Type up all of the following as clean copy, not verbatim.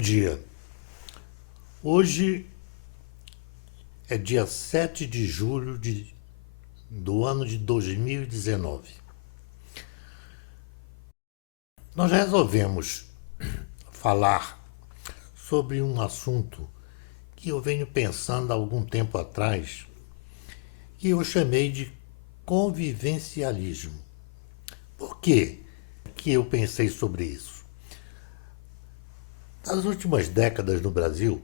dia. Hoje é dia 7 de julho do ano de 2019. Nós resolvemos falar sobre um assunto que eu venho pensando há algum tempo atrás, que eu chamei de convivencialismo. Por que eu pensei sobre isso? Nas últimas décadas no Brasil,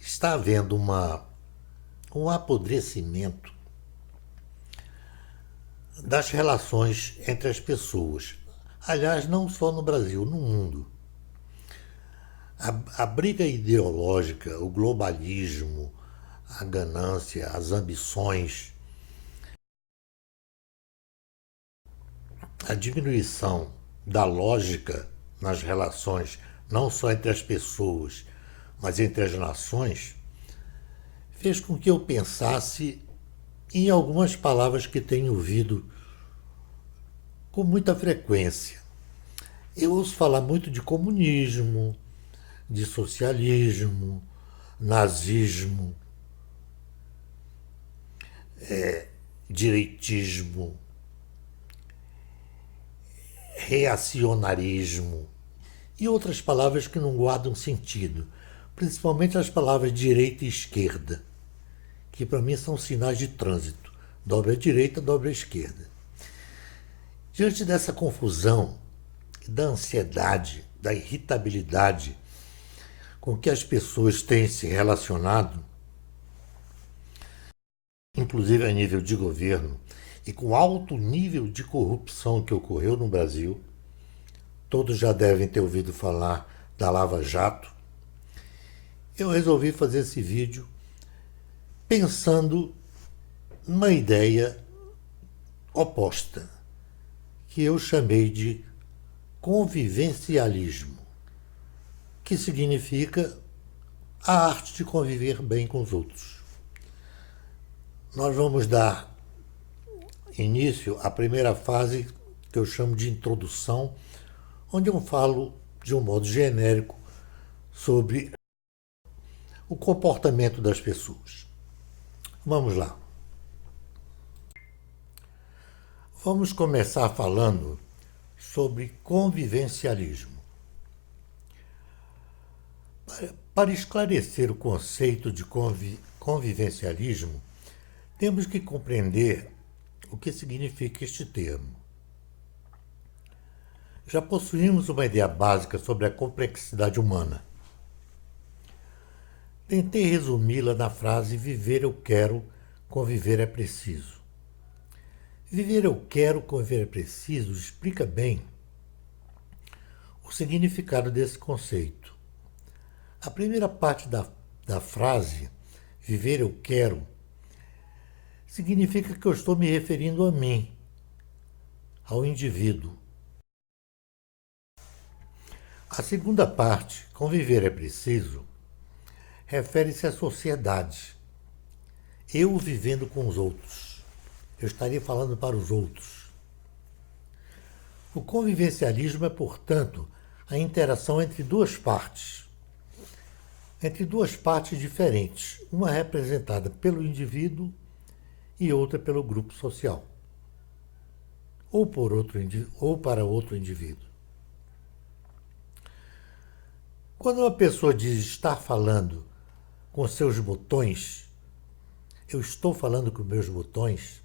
está havendo um apodrecimento das relações entre as pessoas. Aliás, não só no Brasil, no mundo. A briga ideológica, o globalismo, a ganância, as ambições, a diminuição da lógica nas relações, não só entre as pessoas, mas entre as nações, fez com que eu pensasse em algumas palavras que tenho ouvido com muita frequência. Eu ouço falar muito de comunismo, de socialismo, nazismo, direitismo, reacionarismo e outras palavras que não guardam sentido, principalmente as palavras direita e esquerda, que para mim são sinais de trânsito. Dobra a direita, dobra a esquerda. Diante dessa confusão, da ansiedade, da irritabilidade com que as pessoas têm se relacionado, inclusive a nível de governo, e com alto nível de corrupção que ocorreu no Brasil, todos já devem ter ouvido falar da Lava Jato, eu resolvi fazer esse vídeo pensando numa ideia oposta, que eu chamei de convivencialismo, que significa a arte de conviver bem com os outros. Nós vamos dar início à primeira fase, que eu chamo de introdução, onde eu falo de um modo genérico sobre o comportamento das pessoas. Vamos lá. Vamos começar falando sobre convivencialismo. Para esclarecer o conceito de convivencialismo, temos que compreender o que significa este termo. Já possuímos uma ideia básica sobre a complexidade humana. Tentei resumi-la na frase viver eu quero, conviver é preciso. Viver eu quero, conviver é preciso explica bem o significado desse conceito. A primeira parte da frase, viver eu quero, significa que eu estou me referindo a mim, ao indivíduo. A segunda parte, conviver é preciso, refere-se à sociedade. Eu vivendo com os outros. Eu estaria falando para os outros. O convivencialismo é, portanto, a interação entre duas partes diferentes, uma representada pelo indivíduo e outra pelo grupo social, ou para outro indivíduo. Quando uma pessoa diz estar falando com seus botões, eu estou falando com meus botões,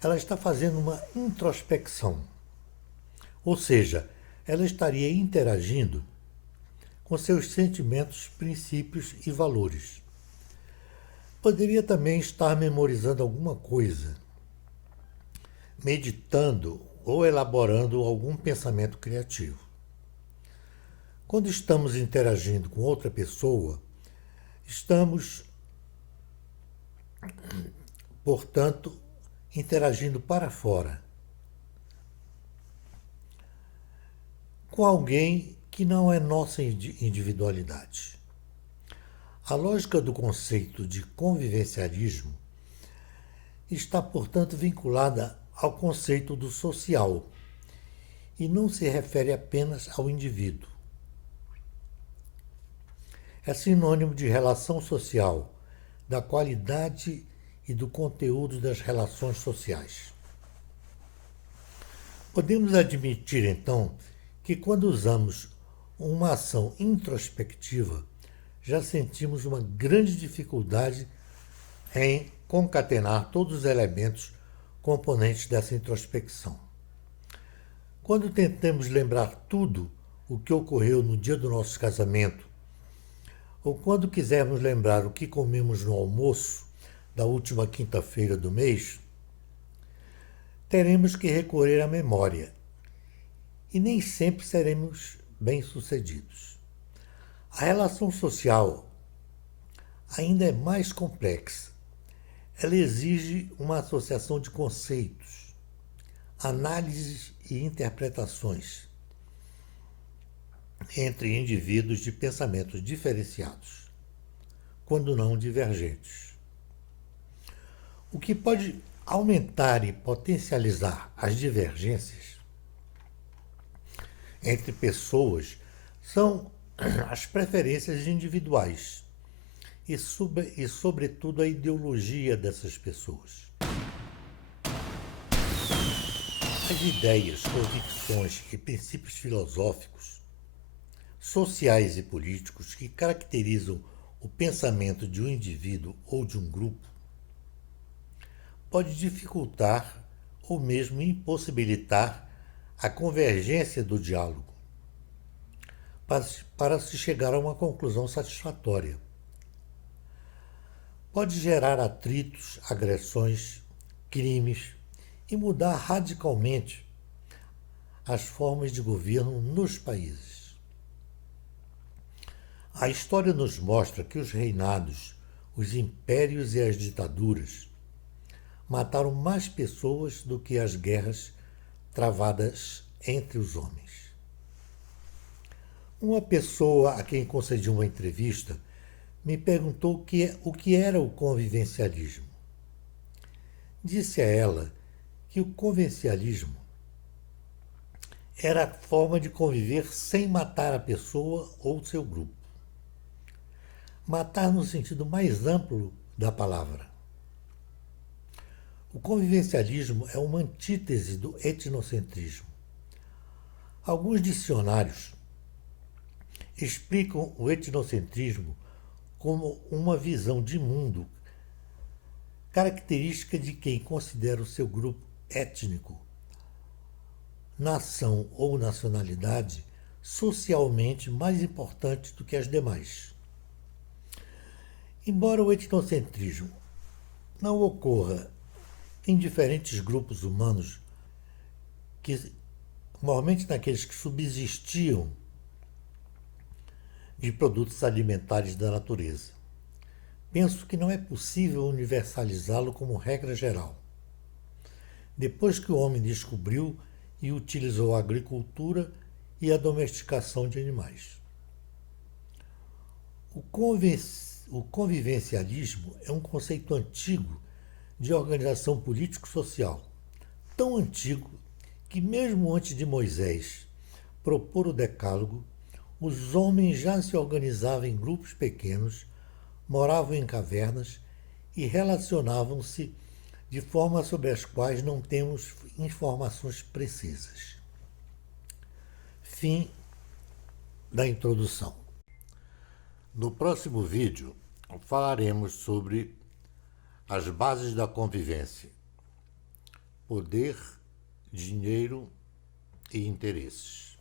ela está fazendo uma introspecção. Ou seja, ela estaria interagindo com seus sentimentos, princípios e valores. Poderia também estar memorizando alguma coisa, meditando ou elaborando algum pensamento criativo. Quando estamos interagindo com outra pessoa, estamos, portanto, interagindo para fora, com alguém que não é nossa individualidade. A lógica do conceito de convivencialismo está, portanto, vinculada ao conceito do social e não se refere apenas ao indivíduo. É sinônimo de relação social, da qualidade e do conteúdo das relações sociais. Podemos admitir, então, que quando usamos uma ação introspectiva, já sentimos uma grande dificuldade em concatenar todos os elementos componentes dessa introspecção. Quando tentamos lembrar tudo o que ocorreu no dia do nosso casamento, ou quando quisermos lembrar o que comemos no almoço da última quinta-feira do mês, teremos que recorrer à memória e nem sempre seremos bem-sucedidos. A relação social ainda é mais complexa. Ela exige uma associação de conceitos, análises e interpretações entre indivíduos de pensamentos diferenciados, quando não divergentes. O que pode aumentar e potencializar as divergências entre pessoas são as preferências individuais e, sobretudo, a ideologia dessas pessoas. As ideias, convicções e princípios filosóficos, sociais e políticos que caracterizam o pensamento de um indivíduo ou de um grupo pode dificultar ou mesmo impossibilitar a convergência do diálogo para se chegar a uma conclusão satisfatória. Pode gerar atritos, agressões, crimes e mudar radicalmente as formas de governo nos países. A história nos mostra que os reinados, os impérios e as ditaduras mataram mais pessoas do que as guerras travadas entre os homens. Uma pessoa a quem concedi uma entrevista me perguntou o que era o convivencialismo. Disse a ela que o convivencialismo era a forma de conviver sem matar a pessoa ou seu grupo. Matar no sentido mais amplo da palavra. O convivencialismo é uma antítese do etnocentrismo. Alguns dicionários explicam o etnocentrismo como uma visão de mundo característica de quem considera o seu grupo étnico, nação ou nacionalidade socialmente mais importante do que as demais. Embora o etnocentrismo não ocorra em diferentes grupos humanos, que normalmente naqueles que subsistiam de produtos alimentares da natureza, penso que não é possível universalizá-lo como regra geral. Depois que o homem descobriu e utilizou a agricultura e a domesticação de animais. O convivencialismo é um conceito antigo de organização político-social, tão antigo que mesmo antes de Moisés propor o Decálogo, os homens já se organizavam em grupos pequenos, moravam em cavernas e relacionavam-se de forma sobre as quais não temos informações precisas. Fim da introdução. No próximo vídeo, falaremos sobre as bases da convivência: poder, dinheiro e interesses.